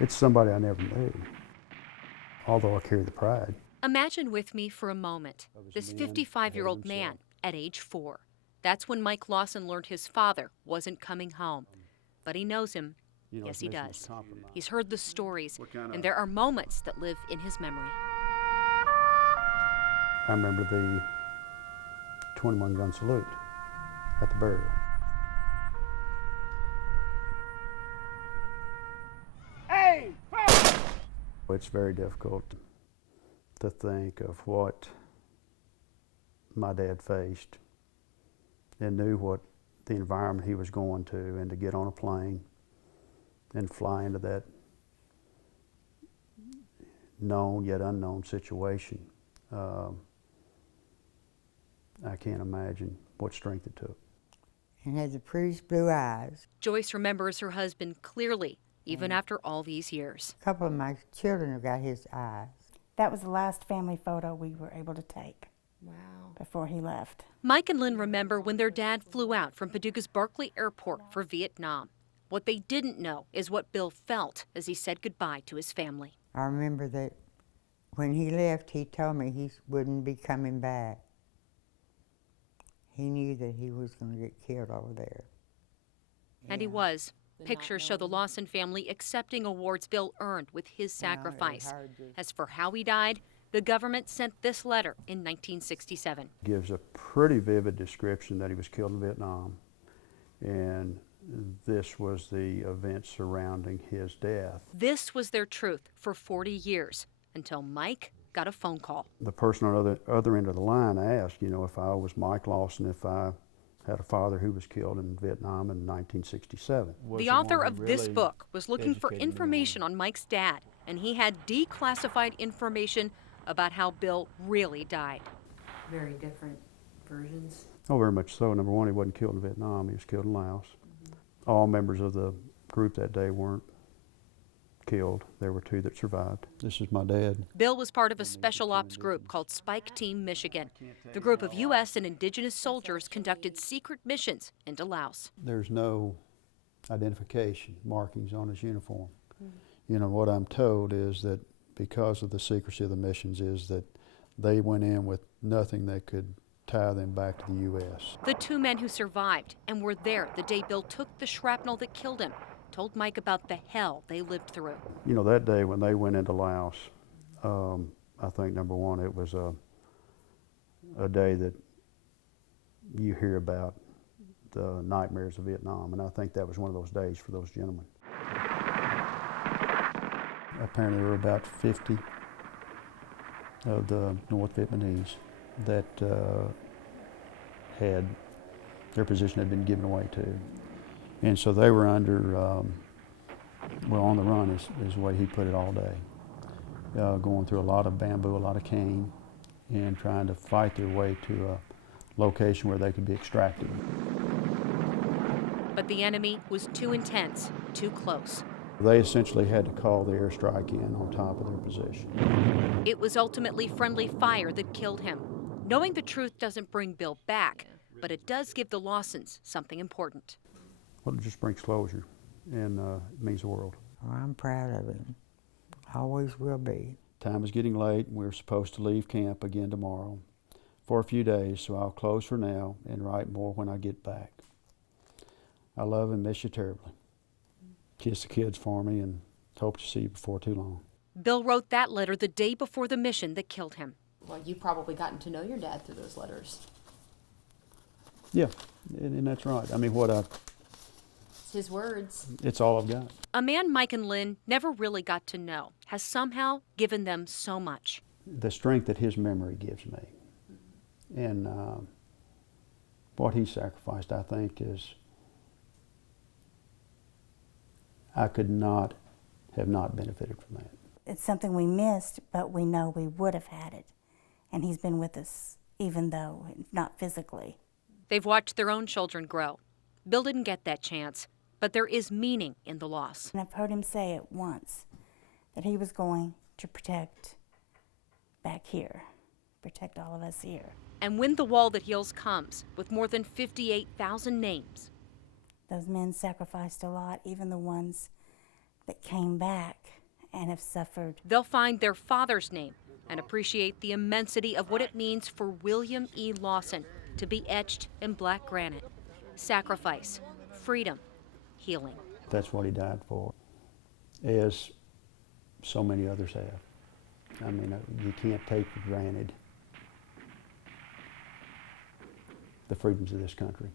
It's somebody I never knew, although I carry the pride. Imagine with me for a moment this 55-year-old man at age 4. That's when Mike Lawson learned his father wasn't coming home. But he knows him. Yes, he does. He's heard the stories, and there are moments that live in his memory. I remember the 21-gun salute at the burial. Hey! It's very difficult to think of what my dad faced and knew what the environment he was going to, and to get on a plane and fly into that known yet unknown situation. I can't imagine what strength it took. And had the prettiest blue eyes. Joyce remembers her husband clearly, even after all these years. A couple of my children have got his eyes. That was the last family photo we were able to take. Wow. Before he left. Mike and Lynn remember when their dad flew out from Paducah's Barkley Airport for Vietnam. What they didn't know is what Bill felt as he said goodbye to his family. I remember that when he left, he told me he wouldn't be coming back. He knew that he was going to get killed over there. And he was. Pictures show the Lawson family accepting awards Bill earned with his sacrifice. As for how he died, the government sent this letter in 1967. Gives a pretty vivid description that he was killed in Vietnam, and this was the event surrounding his death. This was their truth for 40 years, until Mike got a phone call. The person on the other end of the line asked, if I was Mike Lawson, if I had a father who was killed in Vietnam in 1967. The author of this book was looking for information on Mike's dad, and he had declassified information about how Bill really died. Very different versions. Oh, very much so. Number one, he wasn't killed in Vietnam, he was killed in Laos. All members of the group that day weren't killed. There were 2 that survived. This is my dad. Bill was part of a special ops group called Spike Team Michigan. The group of U.S. and indigenous soldiers conducted secret missions into Laos. There's no identification markings on his uniform. What I'm told is that because of the secrecy of the missions is that they went in with nothing that could tie them back to the U.S. The 2 men who survived and were there the day Bill took the shrapnel that killed him told Mike about the hell they lived through. That day when they went into Laos, I think, number one, it was a day that you hear about the nightmares of Vietnam, and I think that was one of those days for those gentlemen. Apparently there were about 50 of the North Vietnamese that their position had been given away to. And so they were under, on the run is the way he put it all day. Going through a lot of bamboo, a lot of cane, and trying to fight their way to a location where they could be extracted. But the enemy was too intense, too close. They essentially had to call the airstrike in on top of their position. It was ultimately friendly fire that killed him. Knowing the truth doesn't bring Bill back, but it does give the Lawsons something important. Well, it just brings closure, and it means the world. Well, I'm proud of him. Always will be. Time is getting late, and we're supposed to leave camp again tomorrow for a few days, so I'll close for now and write more when I get back. I love and miss you terribly. Kiss the kids for me, and hope to see you before too long. Bill wrote that letter the day before the mission that killed him. Well, you've probably gotten to know your dad through those letters. Yeah, and that's right. It's his words. It's all I've got. A man Mike and Lynn never really got to know has somehow given them so much. The strength that his memory gives me, and what he sacrificed, I think, is I could not have not benefited from that. It's something we missed, but we know we would have had it. And he's been with us, even though not physically. They've watched their own children grow. Bill didn't get that chance, but there is meaning in the loss. And I've heard him say it once, that he was going to protect back here, protect all of us here. And when the wall that heals comes, with more than 58,000 names. Those men sacrificed a lot, even the ones that came back and have suffered. They'll find their father's name and appreciate the immensity of what it means for William E. Lawson to be etched in black granite. Sacrifice, freedom, healing. That's what he died for, as so many others have. I mean, you can't take for granted the freedoms of this country.